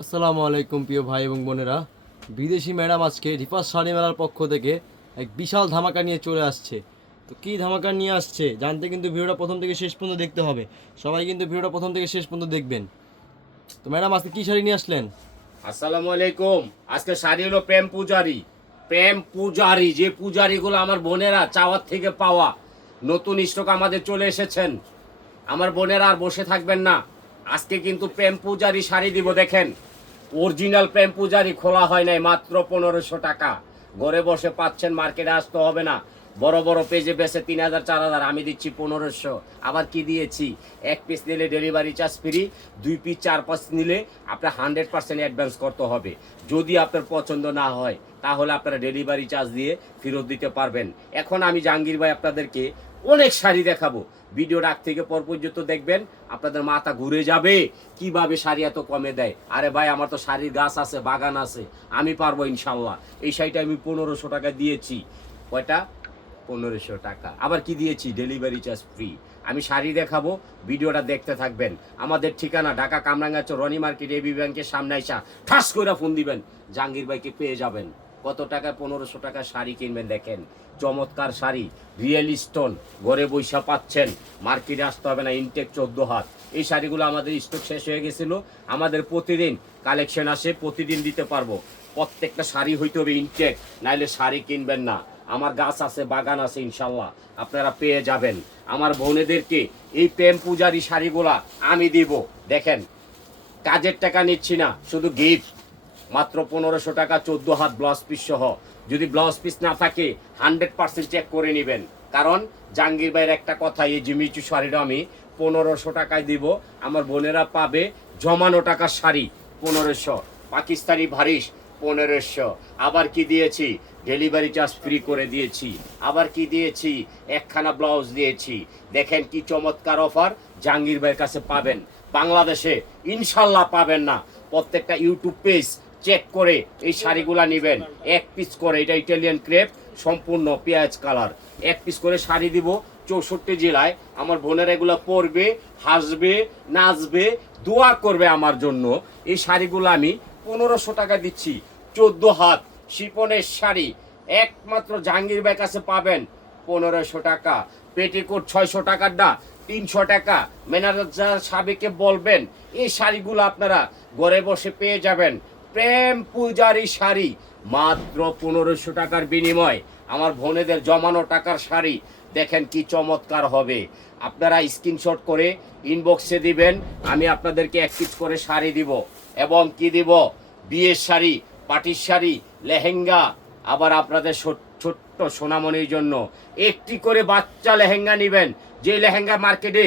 আসসালামু আলাইকুম প্রিয় ভাই এবং বোনেরা। বিদেশি ম্যাডাম আজকে রিফাস শাড়ি মেলার পক্ষ থেকে এক বিশাল ধামাকা নিয়ে চলে আসছে। তো কী ধামাকা নিয়ে আসছে জানতে কিন্তু ভিডিওটা প্রথম থেকে শেষ পর্যন্ত দেখতে হবে। সবাই কিন্তু ভিডিওটা প্রথম থেকে শেষ পর্যন্ত দেখবেন। তো ম্যাডাম আজকে কী শাড়ি নিয়ে আসলেন? আসসালামু আলাইকুম। আজকে শাড়ি হলো প্রেম পূজারি। প্রেম পূজারি, যে পূজারিগুলো আমার বোনেরা চাওয়ার থেকে পাওয়া নতুন স্টক আমাদের চলে এসেছেন। আমার বোনেরা আর বসে থাকবেন না, আজকে কিন্তু প্রেম পূজারি শাড়ি দিব। দেখেন, অরিজিনাল প্রেম পূজারি, খোলা হয় নাই, মাত্র 1500 টাকা। ঘরে বসে পাচ্ছেন, মার্কেটে আসতে হবে না। বড় বড় পেজে বেছে 3000 4000, আমি দিচ্ছি 1500। আবার কি দিয়েছি, এক পিস নিলে delivery charge free, 2 piece 4 piece নিলে আপনার 100% অ্যাডভান্স করতে হবে। যদি আপনার পছন্দ না হয় তাহলে আপনারা ডেলিভারি চার্জ দিয়ে ফেরত দিতে পারবেন। এখন আমি জাহাঙ্গীর ভাই আপনাদেরকে অনেক শাড়ি দেখাবো। ভিডিওটা আগ থেকে পর পর্যন্ত দেখবেন, আপনাদের মাথা ঘুরে যাবে কিভাবে শাড়ি এত কমে দেয়। আরে ভাই, আমার তো শাড়ির গাছ আছে, বাগান আছে, আমি পারবো ইনশাল্লাহ। এই শাড়িটা আমি 1500 টাকা দিয়েছি। কয়টা? 1500 টাকা। আবার কি দিয়েছি, ডেলিভারি চার্জ ফ্রি। আমি শাড়ি দেখাবো, ভিডিওটা দেখতে থাকবেন। আমাদের ঠিকানা ঢাকা কামরাঙ্গা রনি মার্কেট, এবি ব্যাংকের সামনে আইসা ঠাস করে ফোন দিবেন, জাহাঙ্গীর ভাইকে পেয়ে যাবেন। কত টাকায়? 1500 টাকা শাড়ি কিনবেন। দেখেন, চমৎকার শাড়ি, রিয়েল স্টোন, ঘরে বৈশা পাচ্ছেন, মার্কেটে আসতে হবে না। ইনটেক 14 হাত। এই শাড়িগুলো আমাদের স্টক শেষ হয়ে গেছিল। আমাদের প্রতিদিন কালেকশন আসে, প্রতিদিন দিতে পারবো। প্রত্যেকটা শাড়ি হইতে হবে ইনটেক, নাইলে শাড়ি কিনবেন না। আমার গাছ আছে, বাগান আছে, ইনশাল্লাহ আপনারা পেয়ে যাবেন। আমার বোনেদেরকে এই প্রেম পূজারি শাড়িগুলা আমি দিব। দেখেন, কাজের টাকা নিচ্ছি না, শুধু গিফট। মাত্র 1500 টাকা, 14 হাত ব্লাউজ পিস সহ। যদি ব্লাউজ পিস না থাকে 100% চেক করে নেবেন। কারণ জাহাঙ্গীর ভাইয়ের একটা কথা, এই জিমিচু শাড়িটা আমি 1500 টাকায় দিব। আমার বোনেরা পাবে জমানো টাকার শাড়ি 1500। পাকিস্তানি ভারিস 1500। আবার কি দিয়েছি, ডেলিভারি চার্জ ফ্রি করে দিয়েছি। আবার কি দিয়েছি, একখানা ব্লাউজ দিয়েছি। দেখেন কি চমৎকার অফার জাহাঙ্গীর ভাইয়ের কাছে পাবেন। বাংলাদেশে ইনশাল্লাহ পাবেন না। প্রত্যেকটা ইউটিউব পেজ চেক করে এই শাড়িগুলা নেবেন। এক পিস করে, এটা ইটালিয়ান ক্রেপ, সম্পূর্ণ পেঁয়াজ কালার। এক পিস করে শাড়ি দিব 64 জেলায়। আমার বোনেরা এগুলো পরবে, হাসবে, নাচবে, দোয়া করবে আমার জন্য। এই শাড়িগুলো আমি 1500 টাকা দিচ্ছি। 14 হাত শিপনের শাড়ি, একমাত্র জাহাঙ্গীর ভাইয়ের কাছে পাবেন 1500 টাকা। পেটিকোট 600 টাকার 300 টাকা। ম্যানেজার সাবেকে বলবেন এই শাড়িগুলো আপনারা ঘরে বসে পেয়ে যাবেন। প্রেম পূজারি শাড়ি মাত্র 1500 টাকার বিনিময়। আমার বোনেদের জমানো টাকার শাড়ি, দেখেন কি চমৎকার হবে। আপনারা স্ক্রিনশট করে ইনবক্সে দিবেন, আমি আপনাদেরকে এক পিস করে শাড়ি দিব। এবং কি দিব, বিয়ের শাড়ি, পাটির শাড়ি, লেহেঙ্গা। আবার আপনাদের ছোট্ট সোনামণির জন্য একটি করে বাচ্চা লেহেঙ্গা নেবেন। যে লেহেঙ্গা মার্কেটে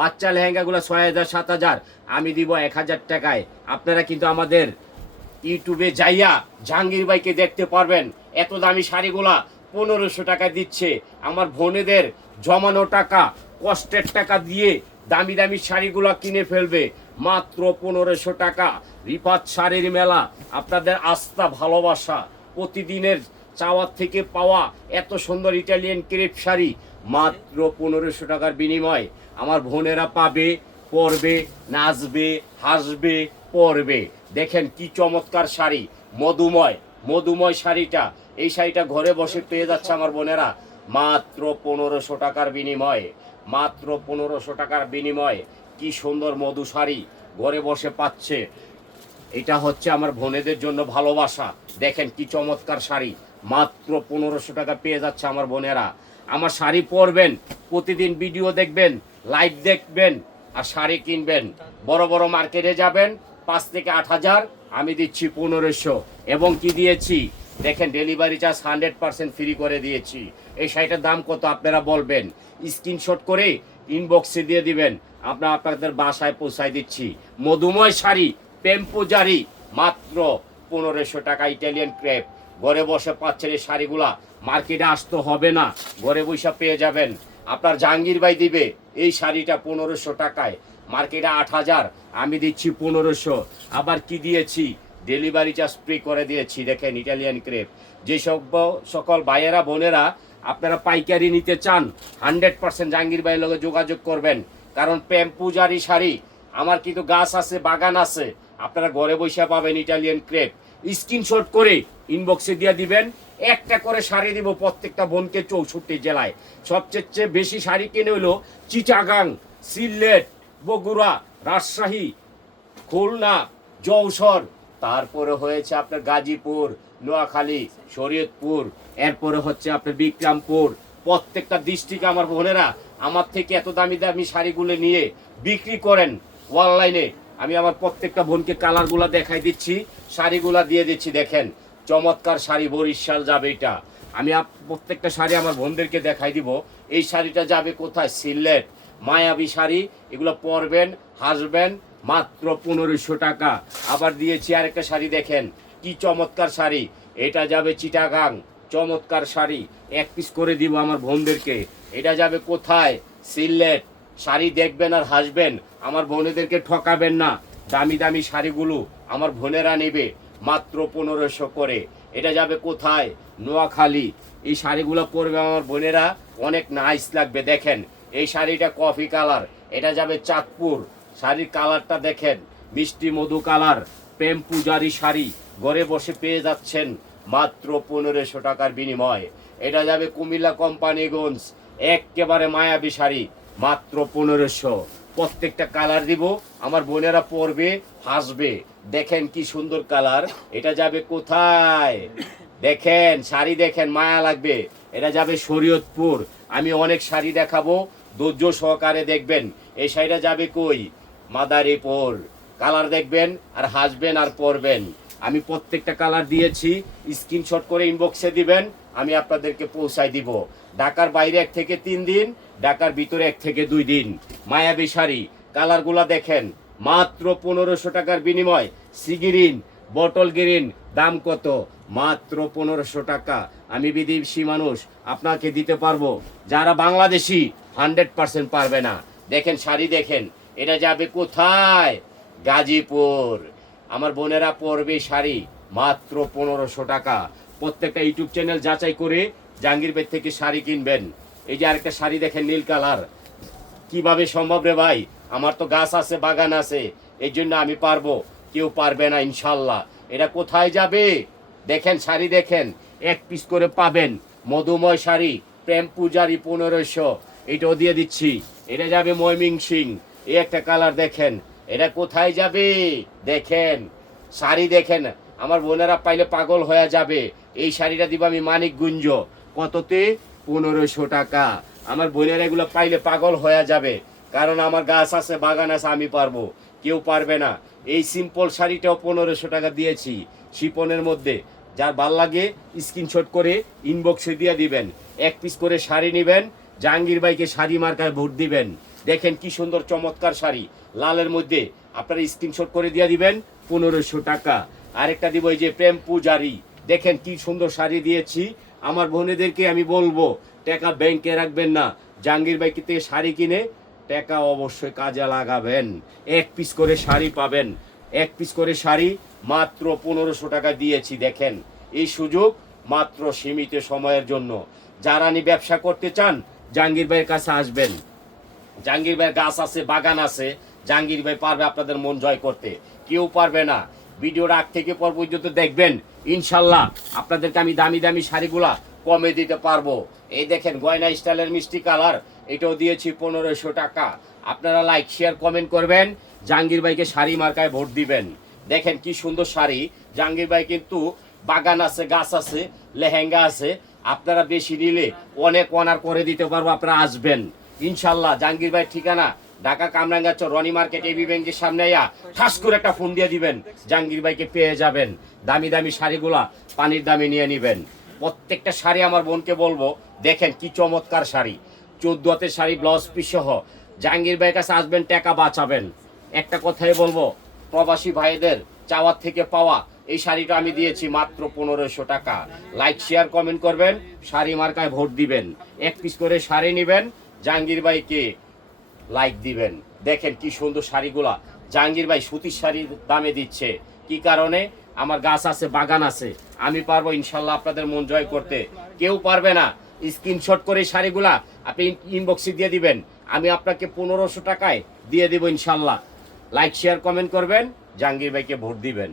বাচ্চা লেহেঙ্গাগুলো 6000 7000, আমি দিব 1000 টাকায়। আপনারা কিন্তু আমাদের ইউটিউবে যাইয়া জাহাঙ্গীর ভাইকে দেখতে পারবেন। এত দামি শাড়িগুলা 1500 টাকা দিচ্ছে। আমার বোনেদের জমানো টাকা, কষ্টের টাকা দিয়ে দামি দামি শাড়িগুলা কিনে ফেলবে মাত্র 1500 টাকা। রিফাত শাড়ির মেলা, আপনাদের আস্থা ভালোবাসা, প্রতিদিনের চাওয়ার থেকে পাওয়া এত সুন্দর ইটালিয়ান ক্রেপ শাড়ি মাত্র 1500 টাকার বিনিময় আমার বোনেরা পাবে, পরবে, নাচবে, হাসবে, পরবে। দেখেন কি চমৎকার শাড়ি, মধুময় মধুময় শাড়িটা। এই শাড়িটা ঘরে বসে পেয়ে যাচ্ছে আমার বোনেরা মাত্র 1500 টাকার বিনিময়ে। মাত্র 1500 টাকার বিনিময়ে কি সুন্দর মধু শাড়ি ঘরে বসে পাচ্ছে। এটা হচ্ছে আমার বোনেদের জন্য ভালোবাসা। দেখেন কি চমৎকার শাড়ি, মাত্র 1500 টাকা পেয়ে যাচ্ছে আমার বোনেরা। আমার শাড়ি পরবেন, প্রতিদিন ভিডিও দেখবেন, লাইভ দেখবেন, আর শাড়ি কিনবেন। বড় বড় মার্কেটে যাবেন 5 থেকে 8000, আমি দিচ্ছি 1500। এবং কি দিয়েছি, দেখেন ডেলিভারি চার্জ 100% ফ্রি করে দিয়েছি। এই শাড়িটার দাম কত আপনারা বলবেন, স্ক্রিনশট করে ইনবক্সে দিয়ে দিবেন, আমরা আপনাদের বাসায় পৌঁছায় দিচ্ছি। মধুময় শাড়ি, প্রেম পূজারি, মাত্র 1500 টাকা। ইটালিয়ান ক্রেপ, ঘরে বসে পাচ্ছেন এই শাড়িগুলা, মার্কেটে আসতে হবে না, ঘরে বসে পেয়ে যাবেন। আপনার জাহাঙ্গীর ভাই দিবে এই শাড়িটা 1500 টাকায়। মার্কেটে 8000, আমি দিচ্ছি 1500। আবার কি দিয়েছি, ডেলিভারি চার্জ ফ্রি করে দিয়েছি। দেখেন ইটালিয়ান ক্রেপ। যে সকল ভাইয়েরা বোনেরা আপনারা পাইকারি নিতে চান, 100% জাহাঙ্গীর ভাইয়ের লগে যোগাযোগ করবেন। কারণ প্রেম পূজারি শাড়ি, আমার কিন্তু গাছ আছে, বাগান আছে, আপনারা ঘরে বসে পাবেন ইটালিয়ান ক্রেপ। স্ক্রিনশট করে ইনবক্সে দিয়ে দিবেন, একটা করে শাড়ি দিব প্রত্যেকটা বোনকে 64 জেলায়। সবচেয়ে বেশি শাড়ি কিনে হলো চিটাগাং, সিলেট, বগুড়া, রাজশাহী, খুলনা, যশোর, তারপরে হয়েছে আপনার গাজীপুর, নোয়াখালী, শরীয়তপুর, এরপরে হচ্ছে আপনার বিক্রমপুর। প্রত্যেকটা ডিস্ট্রিক্টে আমার বোনেরা আমার থেকে এত দামি দামি শাড়িগুলো নিয়ে বিক্রি করেন অনলাইনে। আমি আমার প্রত্যেকটা বোনকে কালারগুলা দেখাই দিচ্ছি, শাড়িগুলা দিয়ে দিচ্ছি। দেখেন চমৎকার শাড়ি, বরিশাল যাবে এটা। আমি প্রত্যেকটা শাড়ি আমার বোনদেরকে দেখাই দিব। এই শাড়িটা যাবে কোথায়? সিলেট। মায়াবী শাড়ি, এগুলো পরবেন, হাসবেন, মাত্র 1500 টাকা। আবার দিয়েছি আরেকটা শাড়ি, দেখেন কি চমৎকার শাড়ি, এটা যাবে চিটাগাং। চমৎকার শাড়ি, এক পিস করে দিব আমার বোনদেরকে। এটা যাবে কোথায়? সিলেট। শাড়ি দেখবেন আর হাসবেন, আমার বোনেদেরকে ঠকাবেন না। দামি দামি শাড়িগুলো আমার বোনেরা নেবে মাত্র 1500 করে। এটা যাবে কোথায়? নোয়াখালী। এই শাড়িগুলো পরবে আমার বোনেরা, অনেক নাইস লাগবে। দেখেন এই শাড়িটা কফি কালার, এটা যাবে চাঁদপুর। শাড়ির কালারটা দেখেন, মিষ্টি মধু কালার, প্রেম পূজারি শাড়ি ঘরে বসে পেয়ে যাচ্ছেন মাত্র 1500 টাকার বিনিময়। এটা যাবে কুমিল্লা কোম্পানিগঞ্জ, একেবারে মায়াবী শাড়ি, মাত্র 1500। প্রত্যেকটা কালার দিব, আমার বোনেরা পরবে, হাসবে। দেখেন কি সুন্দর কালার, এটা যাবে কোথায়? দেখেন শাড়ি দেখেন, মায়া লাগবে। এটা যাবে শরীয়তপুর। আমি অনেক শাড়ি দেখাবো, ধৈর্য সহকারে দেখবেন। এই শাড়িটা যাবে কই? মাদারীপুর। কালার দেখবেন আর হাসবেন আর পরবেন। আমি প্রত্যেকটা কালার দিয়েছি, স্ক্রিনশট করে ইনবক্সে দিবেন, আমি আপনাদেরকে পৌঁছাই দিব। ঢাকার বাইরে 1 থেকে 3 দিন, ঢাকার ভিতরে 1 থেকে 2 দিন। মায়াবী শাড়ি, কালারগুলা দেখেন, মাত্র 1500 টাকার বিনিময়। সি গ্রিন, বটল গ্রিন, দাম কত? মাত্র 1500 টাকা। আমি বিদেশি মানুষ, আপনাকে দিতে পারবো, যারা বাংলাদেশি 100% পারবে না। দেখেন শাড়ি দেখেন, এটা যাবে কোথায়? গাজীপুর। আমার বোনেরা পরবে শাড়ি মাত্র 1500 টাকা। প্রত্যেকটা ইউটিউব চ্যানেল যাচাই করে জাহাঙ্গীর ভাই থেকে শাড়ি কিনবেন। এই যে আরেকটা শাড়ি দেখেন, নীল কালার। কিভাবে সম্ভব রে ভাই? আমার তো গাছ আছে, বাগান আছে, এই জন্য আমি পারবো, কেউ পারবে না ইনশাল্লাহ। এটা কোথায় যাবে? দেখেন শাড়ি দেখেন, 1 পিস করে পাবেন। মধুময় শাড়ি, প্রেম পূজারি 1500, এটাও দিয়ে দিচ্ছি। এটা যাবে ময়মনসিং। এই একটা কালার দেখেন, এটা কোথায় যাবে? দেখেন শাড়ি দেখেন, আমার বোনেরা পাইলে পাগল হয়ে যাবে। এই শাড়িটা দিব আমি মানিকগঞ্জ। কততে? 1500 টাকা। আমার বোনেরা এগুলো পাইলে পাগল হয়ে যাবে, কারণ আমার গাছ আছে, বাগান আছে, আমি পারবো, কেউ পারবে না। এই সিম্পল শাড়িটাও 1500 টাকা দিয়েছি, শিপনের মধ্যে। যার ভাল লাগে স্ক্রিনশট করে ইনবক্সে দিয়ে দিবেন, 1 পিস করে শাড়ি নেবেন, জাহাঙ্গীর ভাইকে শাড়ি মার্কায় ভোট দিবেন। দেখেন কি সুন্দর চমৎকার শাড়ি, লালের মধ্যে। আপনারা স্ক্রিনশট করে দিয়ে দিবেন, 1500 টাকা। আরেকটা দিব এই যে প্রেম পূজারি, দেখেন কি সুন্দর শাড়ি দিয়েছি। আমার বোনেদেরকে আমি বলবো, টাকা ব্যাংকে রাখবেন না, জাহাঙ্গীর ভাই থেকে শাড়ি কিনে টাকা অবশ্যই কাজে লাগাবেন। 1 পিস করে শাড়ি পাবেন, 1 পিস করে শাড়ি মাত্র 1500 টাকা দিয়েছি। দেখেন এই সুযোগ মাত্র সীমিত সময়ের জন্য। যারা নি ব্যবসা করতে চান, জাহাঙ্গীর ভাইয়ের কাছে আসবেন। জাহাঙ্গীর ভাইয়ের গাছ আছে, বাগান আছে, জাহাঙ্গীর ভাই পারবে আপনাদের মন জয় করতে, কেউ পারবে না। ভিডিওর আগ থেকে পর পর্যন্ত দেখবেন, ইনশাল্লাহ আপনাদেরকে আমি দামি দামি শাড়িগুলা কমে দিতে পারবো। এই দেখেন গয়না স্টাইলের মিষ্টি কালার, এটাও দিয়েছি 1500 টাকা। আপনারা লাইক শেয়ার কমেন্ট করবেন, জাহাঙ্গীর ভাইকে শাড়ি মার্কায় ভোট দিবেন। দেখেন কি সুন্দর শাড়ি, জাহাঙ্গীর ভাই কিন্তু বাগান আছে, গাছ আছে, লেহেঙ্গা আছে। আপনারা বেশি নিলে অনেক অনার করে দিতে পারবো, আপনারা আসবেন ইনশাল্লাহ। জাহাঙ্গীর ভাই ঠিকানা ঢাকা কামরাঙ্গা রনি মার্কেট, এবি ব্যাংকের সামনে আয়া ঠাস করে একটা ফোন দিয়ে দিবেন, জাহাঙ্গীর ভাইকে পেয়ে যাবেন। দামি দামি শাড়িগুলা পানির দামে নিয়ে নিবেন। প্রত্যেকটা শাড়ি আমার বোনকে বলবো, দেখেন কি চমৎকার শাড়ি, 14 হাতের শাড়ি, ব্লাউজ পিস সহ। জাহাঙ্গীর ভাইয়ের কাছে আসবেন, টাকা বাঁচাবেন। একটা কথাই বলবো, প্রবাসী ভাইদের চাওয়ার থেকে পাওয়া এই শাড়িটা আমি দিয়েছি মাত্র 1500 টাকা। লাইক শেয়ার কমেন্ট করবেন, শাড়ি মার্কায় ভোট দিবেন, 1 পিস করে শাড়ি নেবেন, জাহাঙ্গীর ভাইকে লাইক দিবেন। দেখেন কি সুন্দর শাড়িগুলা, জাহাঙ্গীর ভাই সুতির শাড়ির দামে দিচ্ছে। কি কারণে? আমার গাছ আছে, বাগান আছে, আমি পারবো ইনশাল্লাহ আপনাদের মন জয় করতে, কেউ পারবে না। স্ক্রিনশট করে শাড়িগুলা আপনি ইনবক্সে দিয়ে দিবেন, আমি আপনাকে 1500 টাকায় দিয়ে দেবো ইনশাল্লাহ। লাইক শেয়ার কমেন্ট করবেন, জাহাঙ্গীর ভাইকে ভোট দিবেন।